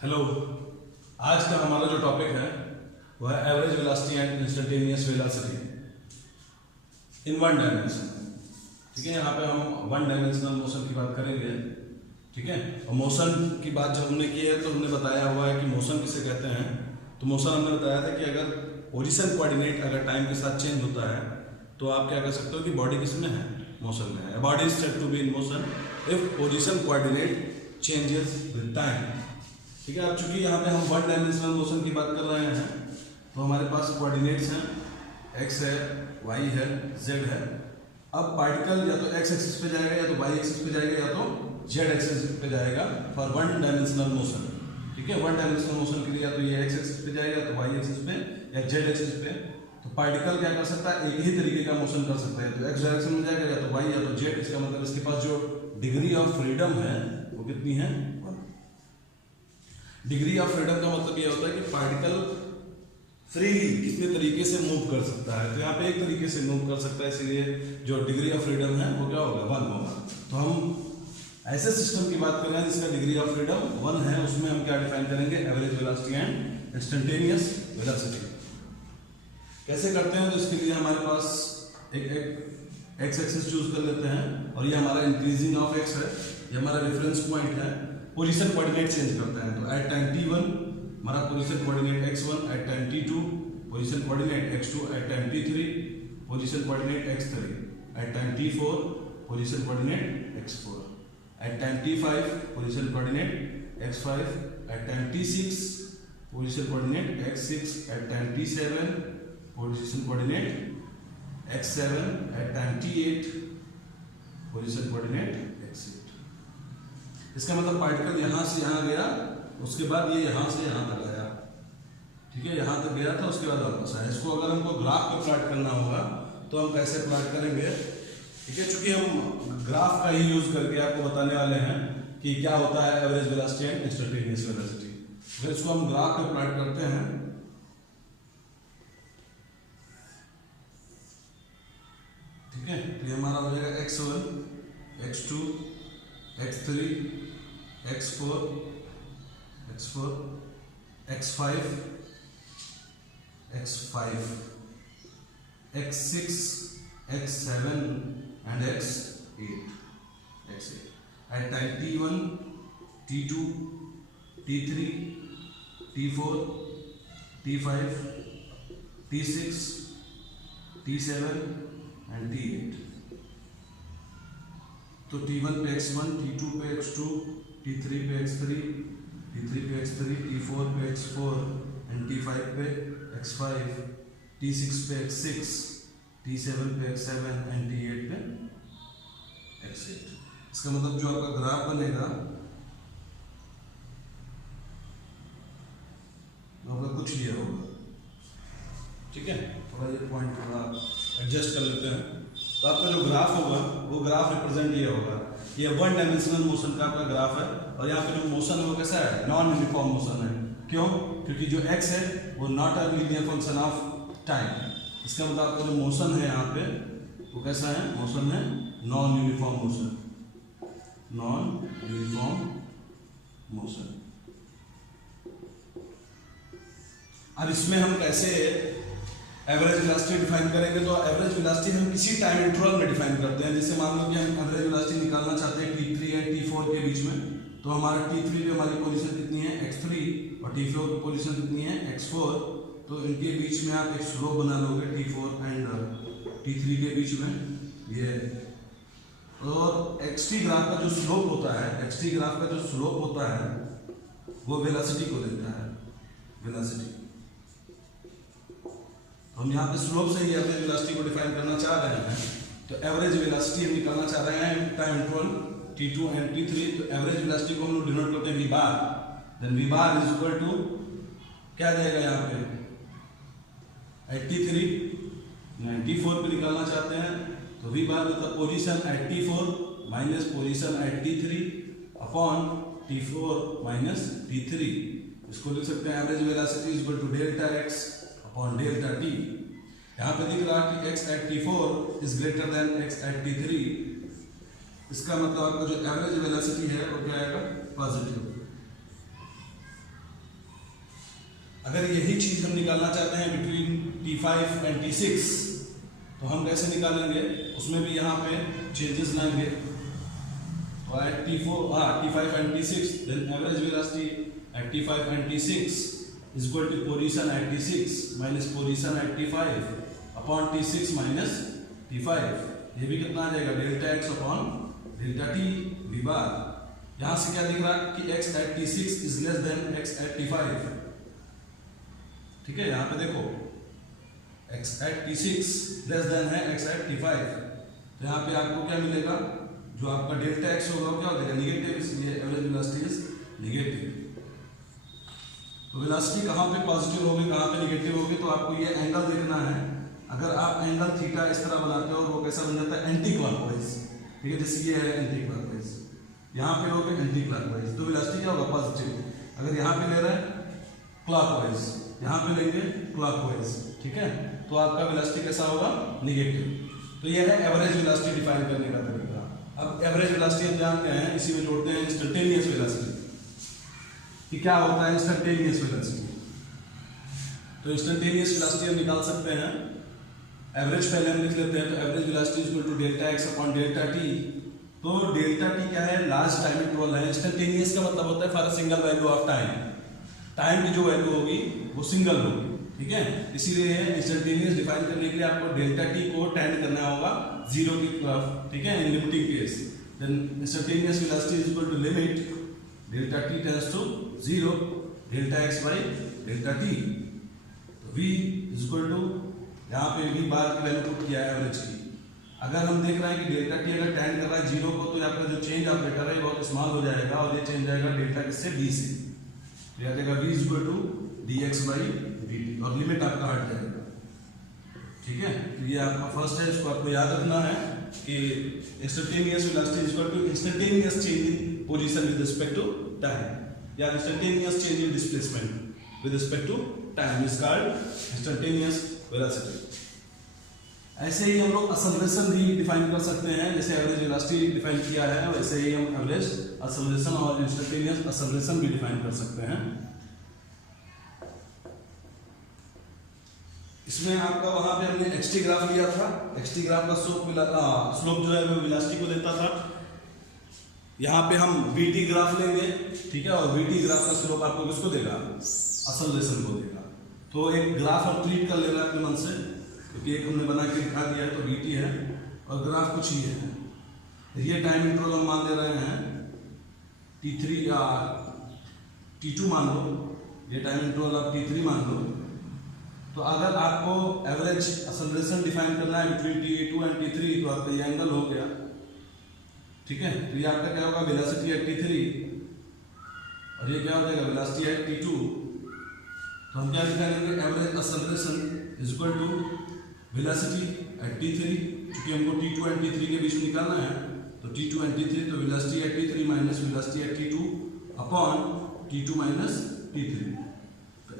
Hello. आज का हमारा जो टॉपिक है वह है average velocity and instantaneous velocity in one dimension. ठीक है, यहाँ पे हम वन डायमेंशनल मोशन की बात करेंगे। ठीक है, और मोशन की बात जब हमने की है तो हमने बताया हुआ है कि मोशन किसे कहते हैं। तो मोशन हमने बताया था कि अगर पोजीशन कोऑर्डिनेट अगर टाइम के साथ चेंज होता है तो आप क्या कर सकते हो कि बॉडी किस में है, मोशन में है। Body is said to be in motion if position coordinate changes with time. ठीक है, अब चूंकि यहाँ पे हम वन डायमेंशनल मोशन की बात कर रहे हैं तो हमारे पास कोऑर्डिनेट्स हैं, एक्स है, वाई है, जेड है। अब पार्टिकल या तो एक्स एक्सिस पे जाएगा या तो वाई एक्सिस पे जाएगा या तो जेड एक्सिस पे जाएगा फॉर वन डायमेंशनल मोशन। ठीक है, वन डायमेंशनल मोशन के लिए या तो ये एक्स एक्सिस पे जाएगा या तो वाई एक्सिस पे या जेड एक्सिस पे। तो पार्टिकल क्या कर सकता है, एक ही तरीके का मोशन कर सकता है, तो एक्स डायरेक्शन में जाएगा या तो वाई या तो जेड। इसका मतलब इसके पास जो डिग्री ऑफ फ्रीडम है वो कितनी है, डिग्री ऑफ फ्रीडम का मतलब ये होता है कि पार्टिकल फ्रीली कितने तरीके से मूव कर सकता है। तो यहाँ पे एक तरीके से मूव कर सकता है, इसलिए जो डिग्री ऑफ फ्रीडम है वो क्या होगा, 1 होगा। तो हम ऐसे सिस्टम की बात कर रहे हैं जिसका डिग्री ऑफ फ्रीडम 1 है, उसमें हम क्या डिफाइन करेंगे, average velocity and instantaneous velocity. कैसे करते हैं, तो इसके लिए हमारे पास एक एक्स एक्सिस चूज कर लेते हैं और ये हमारा इंक्रीजिंग ऑफ एक्स है, ये हमारा रेफरेंस पॉइंट है। पोजीशन कोऑर्डिनेट चेंज करते हैं, तो एट टाइम t1 हमारा position coordinate x1, at time t2 position coordinate x2, at time t3 position coordinate x3, at time t4 position coordinate x4, at time t5 position coordinate x5, at time t6 position coordinate x6, at time t7 position coordinate x7, at time t8 position coordinate x8। इसका मतलब particle यहाँ से यहाँ गया, उसके बाद ये यहाँ से यहाँ तक आया। ठीक है, यहाँ तक गया था, उसके बाद वापस आया। इसको अगर हमको ग्राफ पे प्लॉट करना होगा तो हम कैसे प्लॉट करेंगे। ठीक है, चूंकि हम ग्राफ का ही यूज करके आपको बताने वाले हैं कि क्या होता है average velocity and instantaneous velocity. अगर इसको हम ग्राफ पे प्लॉट करते हैं, ठीक है, तो ये हमारा हो जाएगा x1, x2, x3, x4, x5, x5, x6, x7 and x8, at time t1, t2, t3, t4, t5, t6, t7 and t8। तो t1 पे x1, t2 पे x2, t3 पे x3, t3 पे x3, t4 पे x4 and t5 पे x5, t6 पे x6, t7 पे x7 and t8 पे x8। इसका मतलब जो आपका ग्राफ बनेगा वो आपका कुछ ये होगा। ठीक है, थोड़ा ये पॉइंट थोड़ा एडजस्ट कर लेते हैं। तो आपका जो ग्राफ होगा वो ग्राफ रिप्रेजेंट ये होगा, ये वन डायमेंशनल मोशन का आपका ग्राफ है। और यहाँ पे जो मोशन है वो कैसा है, नॉन यूनिफॉर्म मोशन है। क्यों, क्योंकि जो x है वो not a linear function of time. इसका मतलब आपका जो मोशन है यहाँ पे वो कैसा है, मोशन है non uniform motion, non uniform motion. अब इसमें हम कैसे एवरेज वेलोसिटी डिफाइन करेंगे, तो एवरेज वेलोसिटी हम किसी टाइम इंटरवल में डिफाइन करते हैं। जैसे मान लो कि हम एवरेज वेलोसिटी निकालना चाहते हैं t3 एंड t4 के बीच में, तो हमारा t3 पे हमारी पोजीशन कितनी है, x3, और t4 की पोजीशन कितनी है, x4। तो इनके बीच में आप एक स्लोप बना लोगे t4 एंड t3 के बीच में ये। और xt ग्राफ का जो स्लोप होता है, xt ग्राफ का जो स्लोप होता है वो वेलोसिटी को देता है, वेलोसिटी। हम यहाँ पे स्लोप से ही एवरेज वेलोसिटी को डिफाइन करना चाह रहे हैं। तो एवरेज वेलोसिटी हम निकालना चाह रहे हैं time interval t2 and t3। तो एवरेज वेलोसिटी को हम लोग डिनोट करते हैं v bar. Then v bar is equal to क्या जाएगा यहाँ पे, एट t3 t4 पे निकालना चाहते हैं तो v बार मतलब position at t4 minus position at t3 upon t4 minus t3। इसको लिख सकते हैं average velocity is equal to delta x upon delta t। यहाँ पे दिख रहा है कि x at t4 is greater than x at t3। इसका मतलब आपका जो एवरेज वेलोसिटी है वो क्या आएगा, पॉजिटिव। अगर यही चीज हम निकालना चाहते हैं बिटवीन T5 एंड T6 तो हम कैसे निकालेंगे, उसमें भी यहाँ पे चेंजेस लाएंगे। तो at T5 and T6 then average velocity at T5 and T6 is equal to position at T6 minus position at T5 upon T6 minus T5। ये भी कितना आ जाएगा, delta x upon delta t v बार। यहाँ से क्या दिख रहा है कि x at T6 is less than x at T5। ठीक है, यहाँ पे देखो x at T6 less than है x at T5, तो यहाँ पे आपको क्या मिलेगा, जो आपका डेल्टा x होगा क्या हो जाएगा, निगेटिव, इसलिए एवरेज वेलोसिटी इज निगेटिव। तो वेलोसिटी कहाँ पे पॉजिटिव होगी, कहाँ पे निगेटिव होगी, तो आपको ये एंगल देखना है। अगर आप एंगल थीटा इस तरह बनाते हो और वो कैसा बन जाता है, एंटी क्लॉकवाइज। ठीक है, जैसे ये है एंटी क्लॉकवाइज, यहाँ पे लोगे एंटी क्लॉकवाइज, तो वेलोसिटी क्या होगा, पॉजिटिव। अगर यहाँ पे ले रहे हैं क्लॉकवाइज, यहाँ पे लेंगे क्लॉकवाइज, ठीक है, तो आपका वेलोसिटी कैसा होगा, निगेटिव। तो यह है एवरेज वेलोसिटी डिफाइन करने का तरीका। अब एवरेज वेलोसिटी हम जानते हैं, इसी में जोड़ते हैं इंस्टेंटेनियस वेलोसिटी कि क्या होता है इंस्टेंटेनियस वेलोसिटी। तो इंस्टेंटेनियस वेलोसिटी हम निकाल सकते हैं, एवरेज पहले हम लिख लेते हैं। तो average velocity equal to delta X upon delta T. तो डेल्टा टी क्या है, लार्ज टाइम इंटरवल है। इंस्टेंटेनियस का मतलब होता है for a single value of time, time की जो वैल्यू होगी वो सिंगल होगी, ठीक है। इसीलिए इंस्टेंटेनियस डिफाइन करने के लिए आपको डेल्टा टी को टेंड करना होगा जीरो की तरफ, ठीक है, in limiting case. Then instantaneous velocity is equal to limit delta T tends to zero delta X by delta T. तो v इज इक्वल टू, यहाँ पे v बार की वैल्यू पुट किया है एवरेज की। अगर हम देख रहे हैं कि डेल्टा टी अगर टेंड कर रहा है जीरो को, तो आपका जो चेंज ऑपरेटर है बहुत स्मॉल हो जाएगा और ये चेंज जाएगा डेल्टा किससे, d से। तो यह देगा v is equal to dx by dt और लिमिट आपका हट जाएगा, ठीक है। तो ये आपका फर्स्ट है, इसको आपको याद रखना है कि instantaneous velocity is equal to instantaneous change in position with respect to time, या instantaneous change in displacement with respect to time is called instantaneous velocity. ऐसे ही हम लोग एक्सेलरेशन भी डिफाइन कर सकते हैं, जैसे एवरेज वेलोसिटी डिफाइन किया है वैसे ही हम एवरेज एक्सेलरेशन और इंस्टेंटेनियस एक्सेलरेशन भी डिफाइन कर सकते हैं। इसमें आपका वहां पे हमने xt ग्राफ लिया था, xt ग्राफ का स्लोप जो है वो वेलोसिटी को देता था। यहाँ पे हम vt ग्राफ लेंगे, ठीक है, और vt ग्राफ का स्लोप आपको किसको देगा, एक्सेलरेशन को देगा। तो एक ग्राफ हम ट्रीट कर ले रहे हैं अपने मन से, क्योंकि एक हमने बना के दिखा दिया है, तो vt है और ग्राफ कुछ ही है। ये टाइम इंटरवल हम मान ले रहे हैं t3 या t2 मान लो, ये टाइम इंटरवल आप t3 मान लो। तो अगर आपको एवरेज एक्सेलरेशन डिफाइन करना है बिटवीन t2 एंड t3, तो आपका ये एंगल हो गया, ठीक है। तो ये आपका क्या होगा, वेलोसिटी एट t3 और ये क्या हो जाएगा, वेलोसिटी एट t2। तो हम क्या निकालेंगे, average acceleration is equal to velocity at t3, क्योंकि हमको t2 एंड t3 के बीच में निकालना है। तो t2 एंड t3, तो velocity at t3 minus velocity at t2 upon t2 minus t3।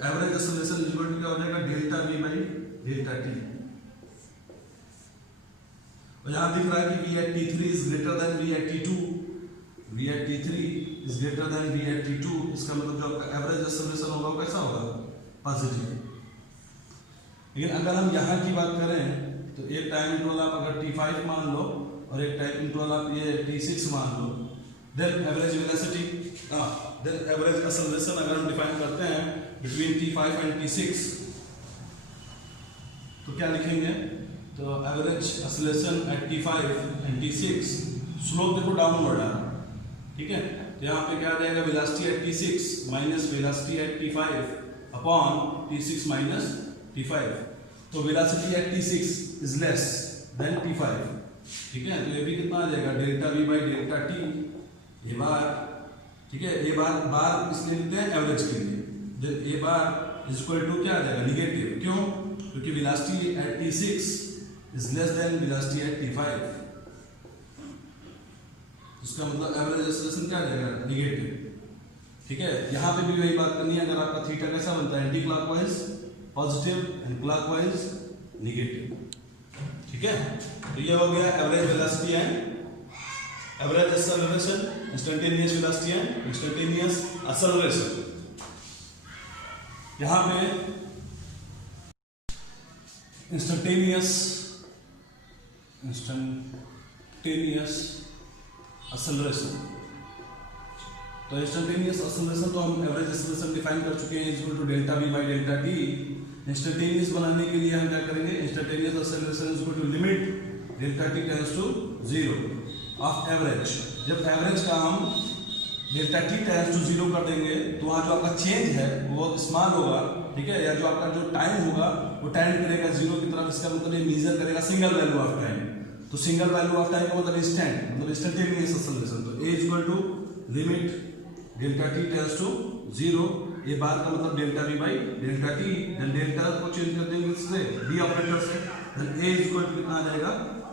Average acceleration is equal to क्या हो जाएगा, delta v by delta t। और यहाँ दिख रहा है कि v at t3 is greater than v at t2, v at t3 is greater than v at t2। इसका मतलब जो आपका एवरेज एक्सेलरेशन होगा वो कैसा होगा, पॉजिटिव। लेकिन अगर हम यहाँ की बात करें तो एक टाइम इंटरवल आप अगर t5 मान लो और एक टाइम इंटरवल आप ये t6 मान लो, then average velocity then average acceleration अगर हम डिफाइन करते हैं बिटवीन t5 एंड t6, तो क्या लिखेंगे, तो average acceleration at t5 and t6, slope देखो डाउनवर्ड है, ठीक है। तो यहाँ पे क्या आ जाएगा, velocity at t6 minus velocity at t5 upon t6 minus t5। तो velocity eight t6 is less than t5, ठीक है। तो ये भी कितना आ जाएगा, delta v by delta t, ये बार, ठीक है। ये बार बार इसलिए लिखते हैं एवरेज के लिए। देन ये बार इज इक्वल टू क्या आ जाएगा, निगेटिव। क्यों, क्योंकि velocity at t6 is less than velocity at t5। इसका मतलब एवरेज एक्सेलरेशन क्या आ जाएगा, निगेटिव, ठीक है। यहाँ पे भी वही बात करनी है। अगर आपका थीटा कैसा बनता है, anti clockwise positive and clockwise negative, ठीक है। तो ये हो गया average velocity and average acceleration, instantaneous velocity and instantaneous acceleration. यहाँ पे इंस्टेंटेनियस एक्सेलरेशन, तो इंस्टेंटेनियस एक्सेलरेशन तो हम एवरेज एक्सेलरेशन डिफाइन कर चुके हैं, equal to delta we by delta t. Instantaneous बनाने के लिए हम क्या करेंगे, instantaneous acceleration equal to limit delta T tends to 0 of average. जब एवरेज का हम डेल्टा टी टेंड्स टू 0 कर देंगे तो वहाँ जो आपका चेंज है वो स्मॉल होगा, ठीक है, या जो आपका जो टाइम होगा वो टाइम करेगा 0 की तरफ। इसका मतलब ये मेजर करेगा सिंगल वैल्यू ऑफ टाइम। तो सिंगल वैल्यू ऑफ टाइम का मतलब इंस्टेंट, मतलब इंस्टेंटेनियस एक्सेलरेशन। तो A equal to limit delta T tends to 0, ये बात का मतलब delta we by delta T. Then delta को चेंज कर देंगे इससे डी ऑपरेटर से, देन ए इक्वल टू कितना आ जाएगा,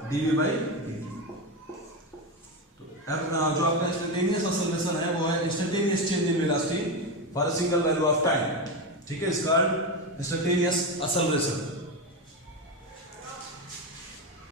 डीवी बाई डी। तो जो आपका इंस्टेंटेनियस एक्सेलरेशन है वो है instantaneous change in velocity for a single value of time, ठीक है, इसका इंस्टेंटेनियस एक्सेलरेशन।